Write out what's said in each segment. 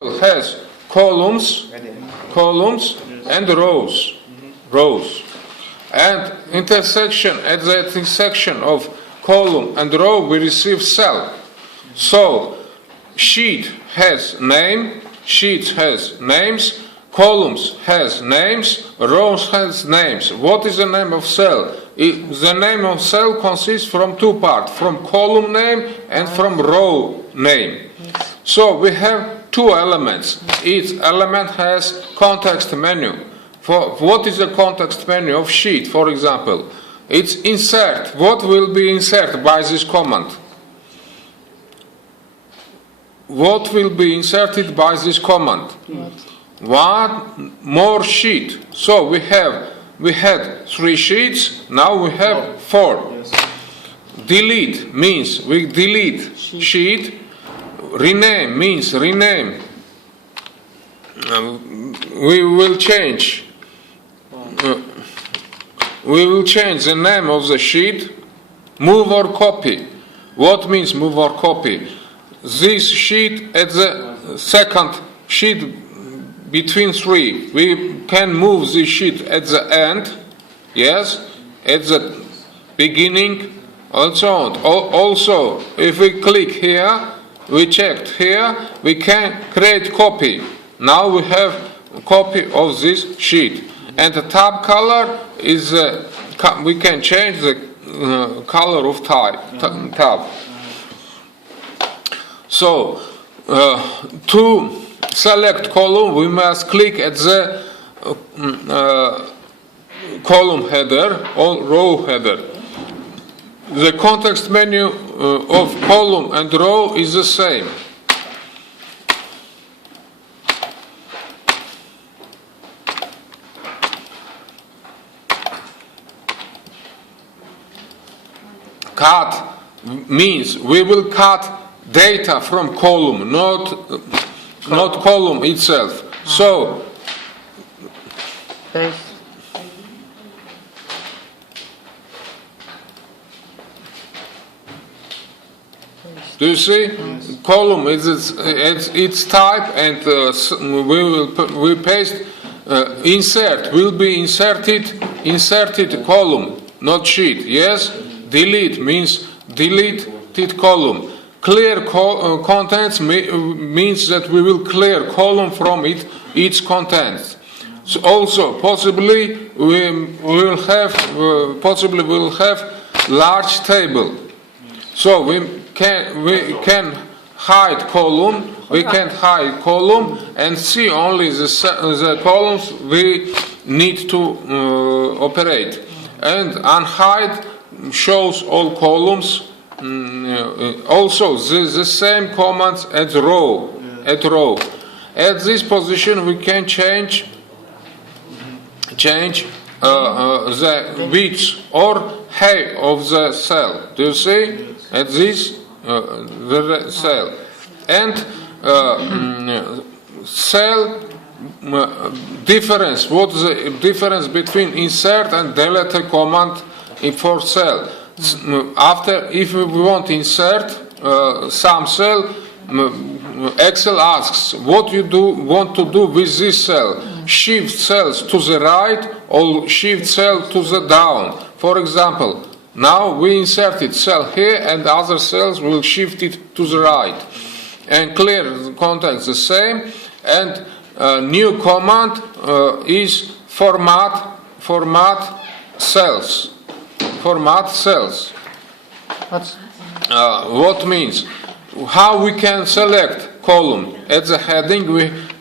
has columns and rows. And intersection, at the intersection of column and row, we receive cell. So, sheet has name, sheet has names, columns has names, rows has names. What is the name of cell? The name of cell consists from two parts, from column name and from row name. So we have two elements. Each element has context menu. For what is the context menu of sheet, for example? It's insert. What will be inserted by this command? What will be inserted by this command? One more sheet. So we had 3 sheets, now we have 4. Delete means we delete sheet. Rename means rename. We will change the name of the sheet. Move or copy. What means move or copy? This sheet at the second sheet between 3. We can move this sheet at the end, yes, at the beginning, and so on. Also, if we click here, we checked here, we can create copy. Now we have a copy of this sheet. And the tab color is, we can change the color of tab. So, to select column, we must click at the column header or row header. The context menu of column and row is the same. Cut means we will cut data from column, not column itself. So, do you see? Column is its type, and we paste. Insert will be inserted column, not sheet. Yes. Delete means deleted column. Clear contents means that we will clear column from its contents. So also possibly we will have large table. So we can hide column. We can hide column and see only the columns we need to operate. And unhide shows all columns. Also the same commands at row. At this position we can change the width or height of the cell. Do you see? At this the cell and cell difference. What is the difference between insert and delete command for cell? After, if we want to insert some cell, Excel asks what you want to do with this cell. Shift cells to the right or shift cell to the down. For example, now we inserted cell here and other cells will shift it to the right. And clear the content the same. And new command is format cells. Format cells. What means? How we can select column at the heading?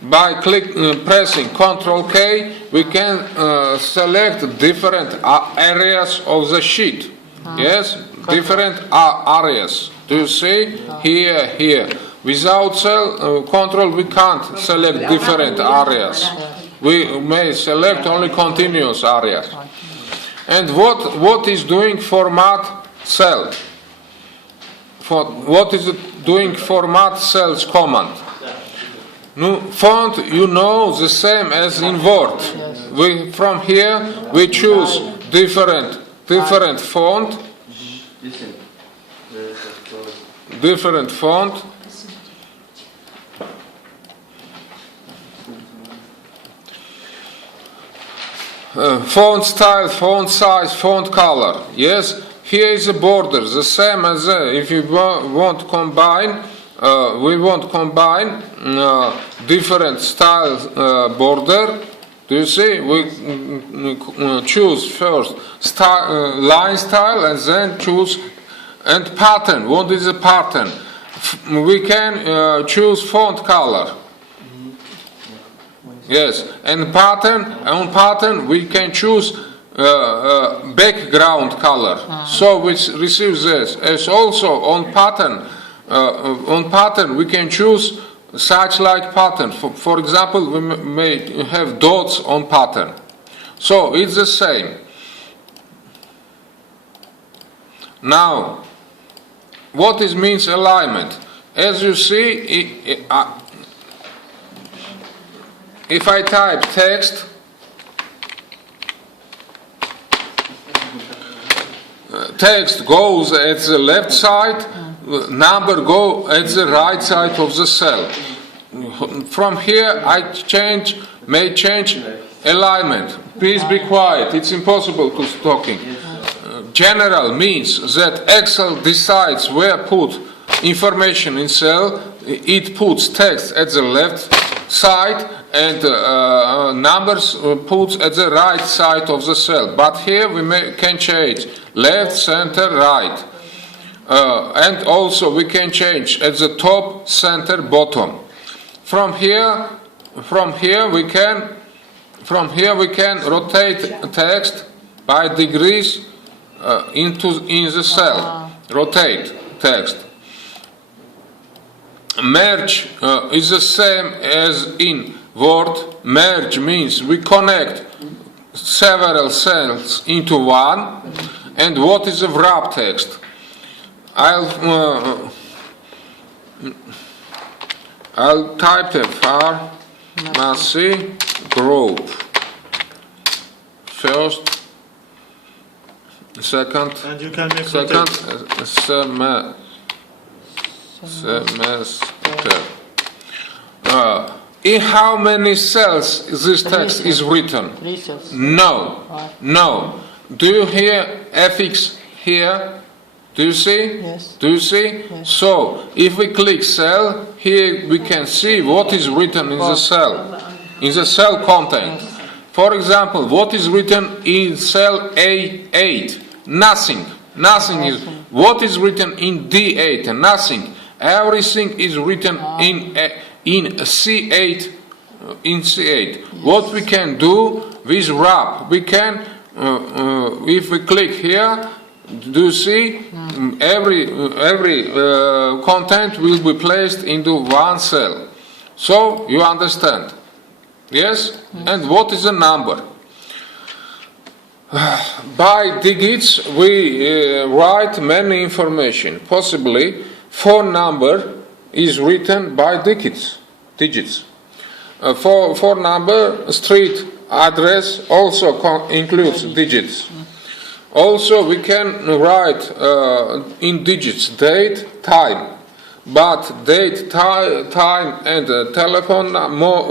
By pressing Ctrl K, we can select different areas of the sheet. Yes, different areas. Do you see? Here. Without Ctrl, we can't select different areas. We may select only continuous areas. And what is doing format cell? What is it doing format cells command? Font, the same as in Word. From here we choose different font. Font style, font size, font color. Yes, here is a border, the same as if you want to combine. We want to combine different style border. Do you see? We choose first line style and then choose and pattern. What is a pattern? We can choose font color. Yes, and on pattern we can choose background color. So we receive this. As also on pattern we can choose such like pattern. For example, we may have dots on pattern. So it's the same. Now, what is means alignment? As you see, if I type text, text goes at the left side, number go at the right side of the cell. From here I may change alignment. Please be quiet, it's impossible to talking. General means that Excel decides where put information in cell. It puts text at the left side and numbers puts at the right side of the cell. But here we can change left, center, right. And also we can change at the top, center, bottom. From here we can rotate text by degrees in the cell. Rotate text. Merge is the same as in Word. Merge means we connect several cells into one. And what is a wrap text? I'll type a pharmacy group. First, second, And you can make second rotate. semester. In how many cells this text is written? 3 cells. No. Do you hear FX here? Do you see? Yes. Do you see? Yes. So, if we click cell, here we can see what is written in the cell, in the cell content. For example, what is written in cell A8? Nothing. Nothing is. What is written in D8? Nothing. Everything is written in C8. In C8. What we can do with wrap? We can, if we click here, do you see? Every content will be placed into one cell. So you understand? Yes? And what is a number? By digits we write many information. Possibly phone number is written by digits. Phone number, street address also includes digits. Also we can write in digits date, time. But date, time and telephone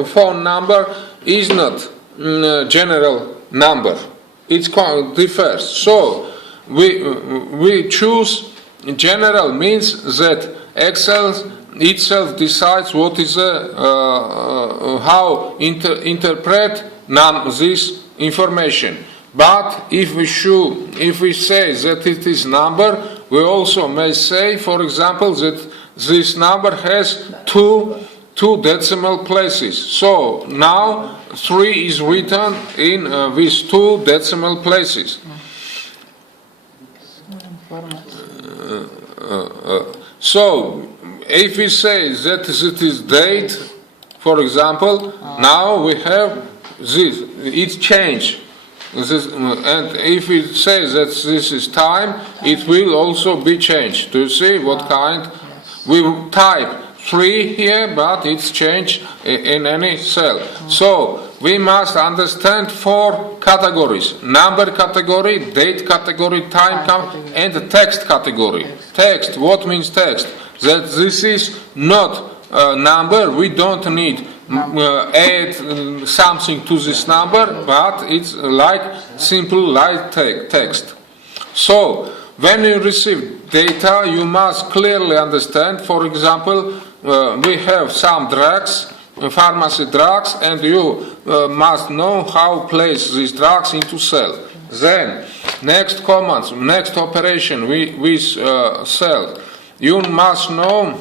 phone number is not general number. It differs. So we choose general means that Excel itself decides what is how interpret this information. But if we say that it is number, we also may say, for example, that this number has two decimal places. So now 3 is written in with 2 decimal places. So if we say that it is date, for example, now we have this. It changed. And if we say that this is time, it will also be changed. Do you see what kind? We type 3 here, but it's changed in any cell. So we must understand 4 categories: number category, date category, time category, and the text category. Text. What means text? That this is not a number. We don't need add something to this number, but it's like simple light text. So when you receive data, you must clearly understand. For example, we have some drugs, pharmacy drugs, and you must know how to place these drugs into cell. Then next commands, next operation with cell, you must know.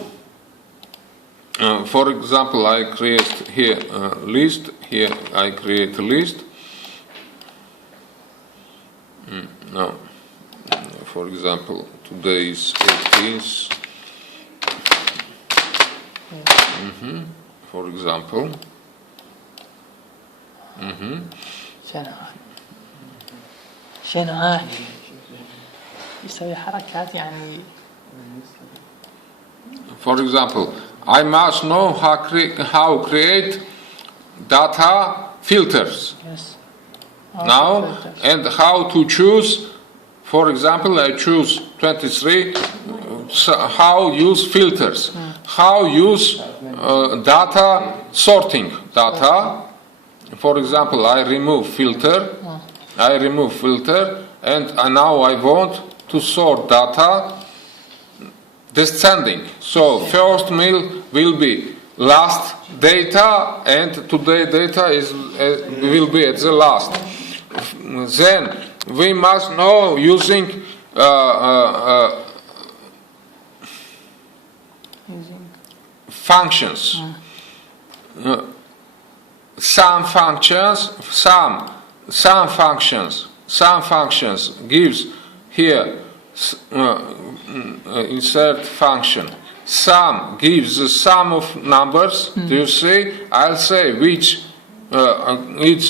For example, I create here a list. Here I create a list. No. For example, today is 18th. For example. شنو هاي يسوي حركات يعني. For example, I must know how create data filters. Yes. Now, Filters. and how to choose. For example, I choose 23. How use filters? How use data sorting data? For example, I remove filter. And now I want to sort data descending. So first will be last data, and today data will be at the last. Then we must know using functions. Some functions gives here insert function. Sum gives the sum of numbers. Do you see? I'll say which it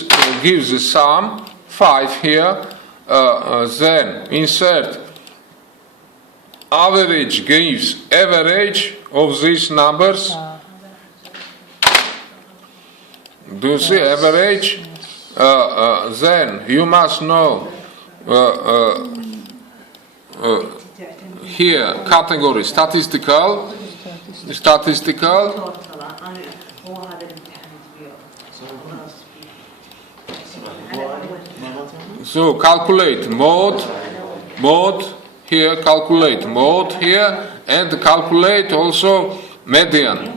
gives the sum 5 here. Then insert average gives average of these numbers. Do you see average? Then you must know here category statistical. So calculate mode here, calculate mode here, and calculate also median.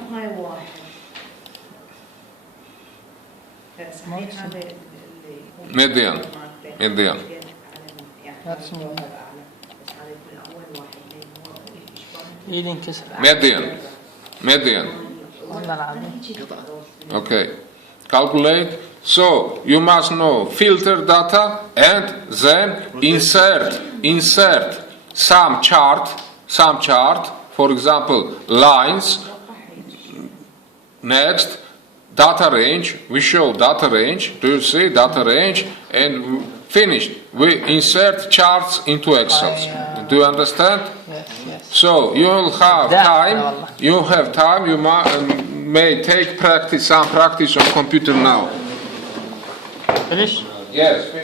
Median. Okay. Calculate. So you must know filter data and then insert some chart. For example, lines. Next, data range. We show data range. Do you see data range? And finished. We insert charts into Excel. Do you understand? Yes. So you'll have time. You have time. You may take some practice on computer now. Finish? Yes.